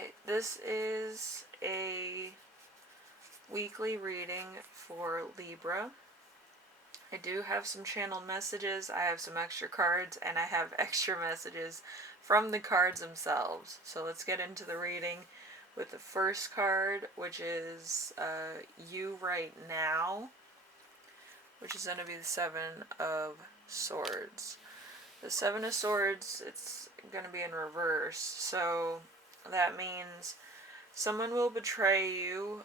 Alright, this is a weekly reading for Libra. I do have some channeled messages, I have some extra cards, and I have extra messages from the cards themselves. So let's get into the reading with the first card, which is You Right Now, which is going to be the Seven of Swords. The Seven of Swords, it's going to be in reverse, so that means someone will betray you,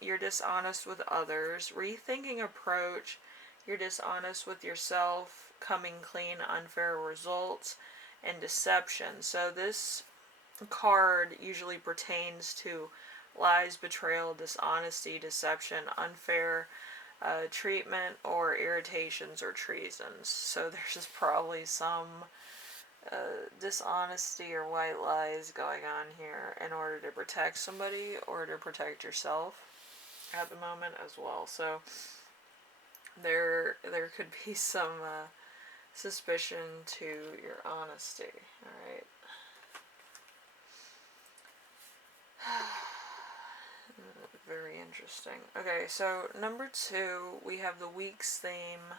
you're dishonest with others, rethinking approach, you're dishonest with yourself, coming clean, unfair results, and deception. So this card usually pertains to lies, betrayal, dishonesty, deception, unfair treatment, or irritations or treasons. So there's just probably some dishonesty or white lies going on here in order to protect somebody or to protect yourself at the moment as well. So there could be some suspicion to your honesty. Alright. Very interesting. Okay, so number 2, we have the week's theme.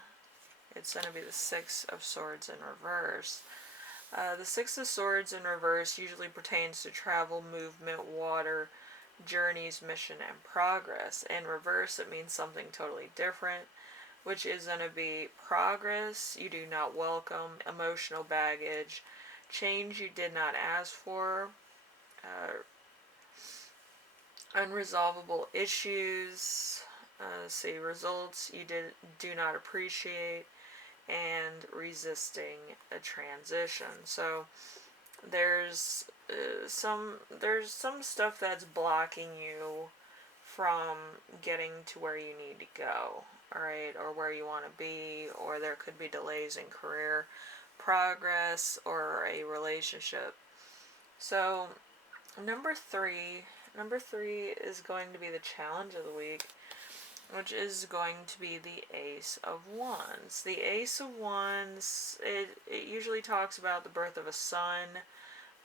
It's going to be the Six of Swords in reverse. The Six of Swords in reverse usually pertains to travel, movement, water, journeys, mission, and progress. In reverse, it means something totally different, which is going to be progress you do not welcome, emotional baggage, change you did not ask for, unresolvable issues, see results you do not appreciate, and resisting a transition. So there's some stuff that's blocking you from getting to where you need to go, alright, or where you want to be, or there could be delays in career progress or a relationship. So number three is going to be the challenge of the week, which is going to be the Ace of Wands. The Ace of Wands, it usually talks about the birth of a son,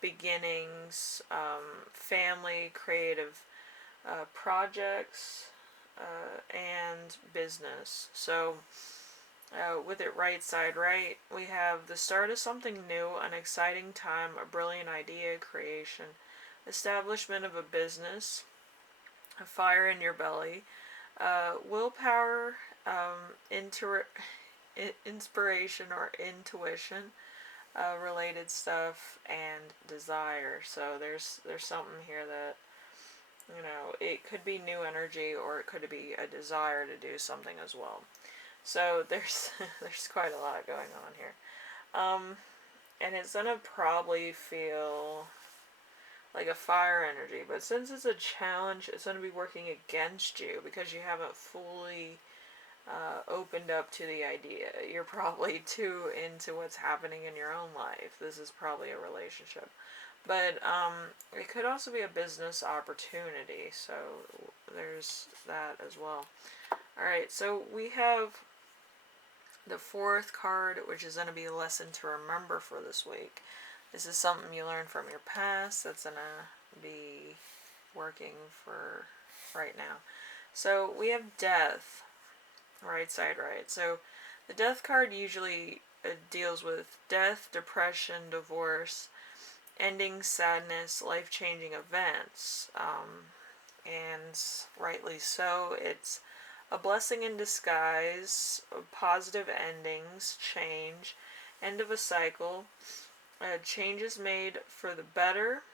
beginnings, family, creative projects, and business. So with it right side right, we have the start of something new, an exciting time, a brilliant idea, creation, establishment of a business, a fire in your belly, willpower, inspiration or intuition, related stuff, and desire. So there's something here that, you know, it could be new energy or it could be a desire to do something as well. So there's quite a lot going on here. And it's gonna probably feel like a fire energy, but since it's a challenge, it's going to be working against you because you haven't fully opened up to the idea. You're probably too into what's happening in your own life. This is probably a relationship, but it could also be a business opportunity, so there's that as well. Alright, so we have the fourth card, which is going to be a lesson to remember for this week. This is something you learned from your past that's going to be working for right now. So we have death, right side right. So the death card usually deals with death, depression, divorce, ending, sadness, life-changing events. And rightly so, it's a blessing in disguise, positive endings, change, end of a cycle, changes made for the better,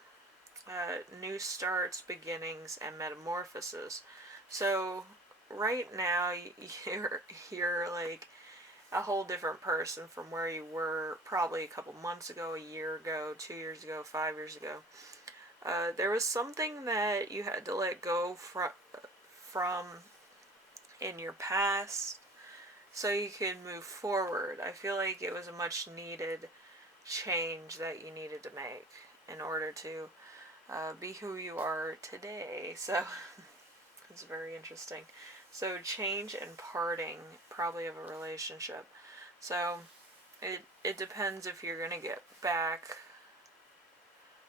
new starts, beginnings, and metamorphosis. So right now you're like a whole different person from where you were probably a couple months ago, a year ago, 2 years ago, 5 years ago. There was something that you had to let go from in your past so you could move forward. I feel like it was a much needed change that you needed to make in order to be who you are today. So it's very interesting. So change and parting, probably of a relationship. So it depends if you're going to get back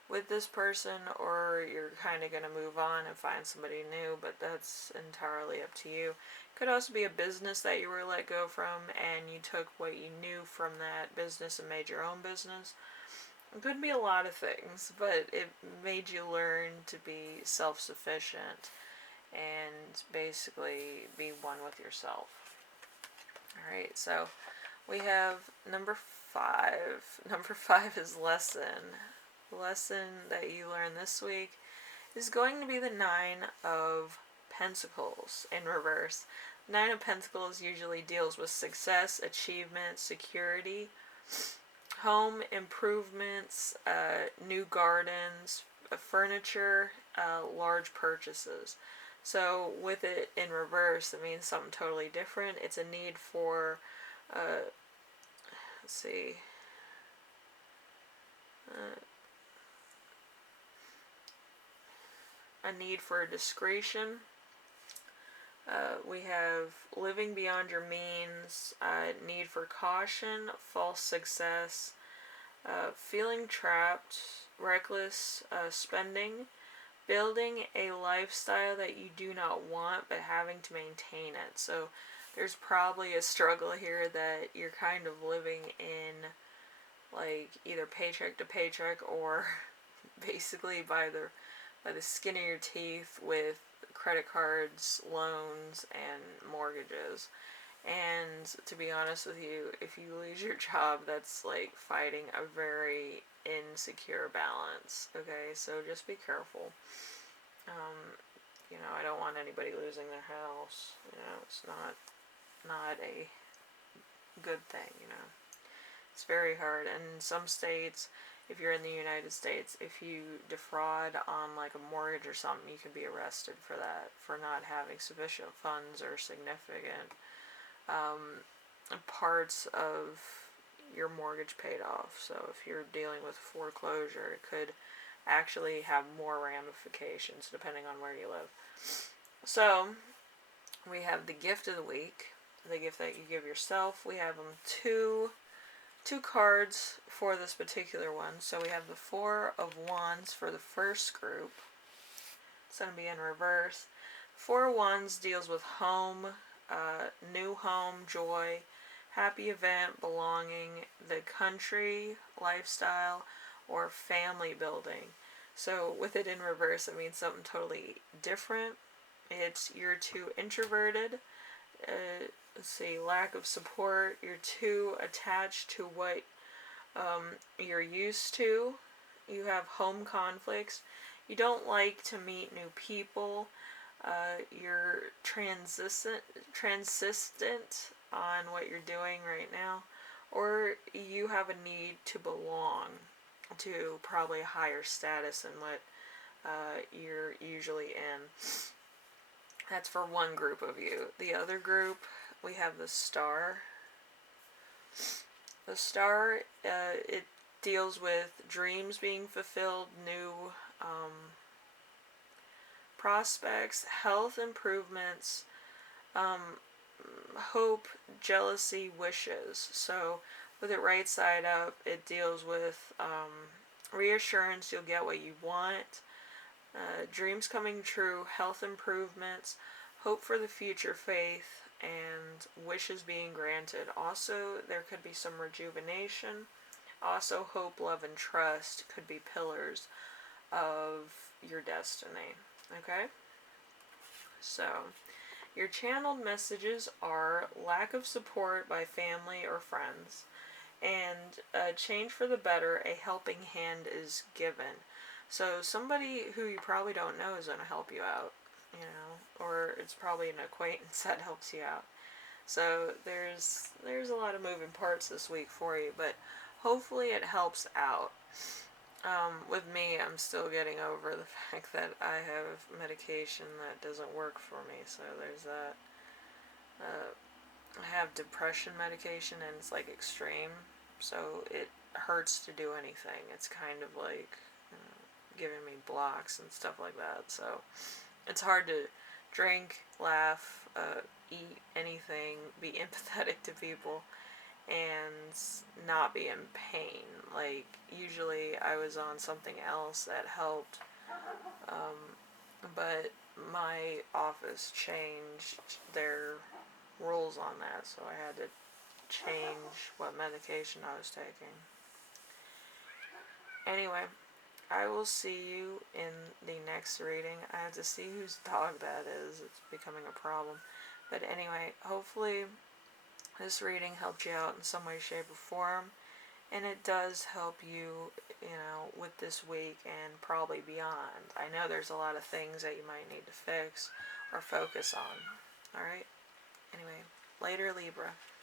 with this person, or you're kind of going to move on and find somebody new, but that's entirely up to you. Could also be a business that you were let go from, and you took what you knew from that business and made your own business. It could be a lot of things, but it made you learn to be self-sufficient and basically be one with yourself. Alright, so we have number 5. Number 5 is lesson. The lesson that you learn this week is going to be the 9 of Pentacles in reverse. 9 of Pentacles usually deals with success, achievement, security, home improvements, new gardens, furniture, large purchases. So with it in reverse, it means something totally different. It's a need for, let's see, a need for discretion. We have living beyond your means, need for caution, false success, feeling trapped, reckless spending, building a lifestyle that you do not want but having to maintain it. So there's probably a struggle here that you're kind of living in, like, either paycheck to paycheck or basically by the skin of your teeth with credit cards, loans, and mortgages. And to be honest with you, if you lose your job, that's like fighting a very insecure balance. Okay, so just be careful. I don't want anybody losing their house. It's not a good thing. It's very hard. And in some states, if you're in the United States, if you defraud on like a mortgage or something, you can be arrested for that, for not having sufficient funds or significant parts of your mortgage paid off. So if you're dealing with foreclosure, it could actually have more ramifications depending on where you live. So we have the gift of the week, the gift that you give yourself. We have two cards for this particular one. So we have the 4 of Wands for the first group. It's going to be in reverse. 4 of Wands deals with home, new home, joy, happy event, belonging, the country, lifestyle, or family building. So with it in reverse, it means something totally different. It's you're too introverted. Let's see, lack of support. You're too attached to what you're used to. You have home conflicts. You don't like to meet new people. You're transistent on what you're doing right now, or you have a need to belong to probably a higher status than what you're usually in. That's for one group of you. The other group, we have the Star. The Star, it deals with dreams being fulfilled, new prospects, health improvements, hope, jealousy, wishes. So with it right side up, it deals with reassurance, you'll get what you want, dreams coming true, health improvements, hope for the future, faith, and wishes being granted. Also, there could be some rejuvenation. Also, hope, love, and trust could be pillars of your destiny. Okay? So, your channeled messages are lack of support by family or friends, and change for the better, a helping hand is given. So somebody who you probably don't know is going to help you out, or it's probably an acquaintance that helps you out. So there's a lot of moving parts this week for you, but hopefully it helps out. With me, I'm still getting over the fact that I have medication that doesn't work for me, so there's that. I have depression medication, and it's like extreme, so it hurts to do anything. It's kind of like giving me blocks and stuff like that, so it's hard to drink, laugh, eat anything, be empathetic to people, and not be in pain. Like, usually I was on something else that helped, but my office changed their rules on that, so I had to change what medication I was taking. Anyway, I will see you in the next reading. I have to see whose dog that is. It's becoming a problem. But anyway, hopefully this reading helped you out in some way, shape, or form. And it does help you, with this week and probably beyond. I know there's a lot of things that you might need to fix or focus on. Alright? Anyway, later, Libra.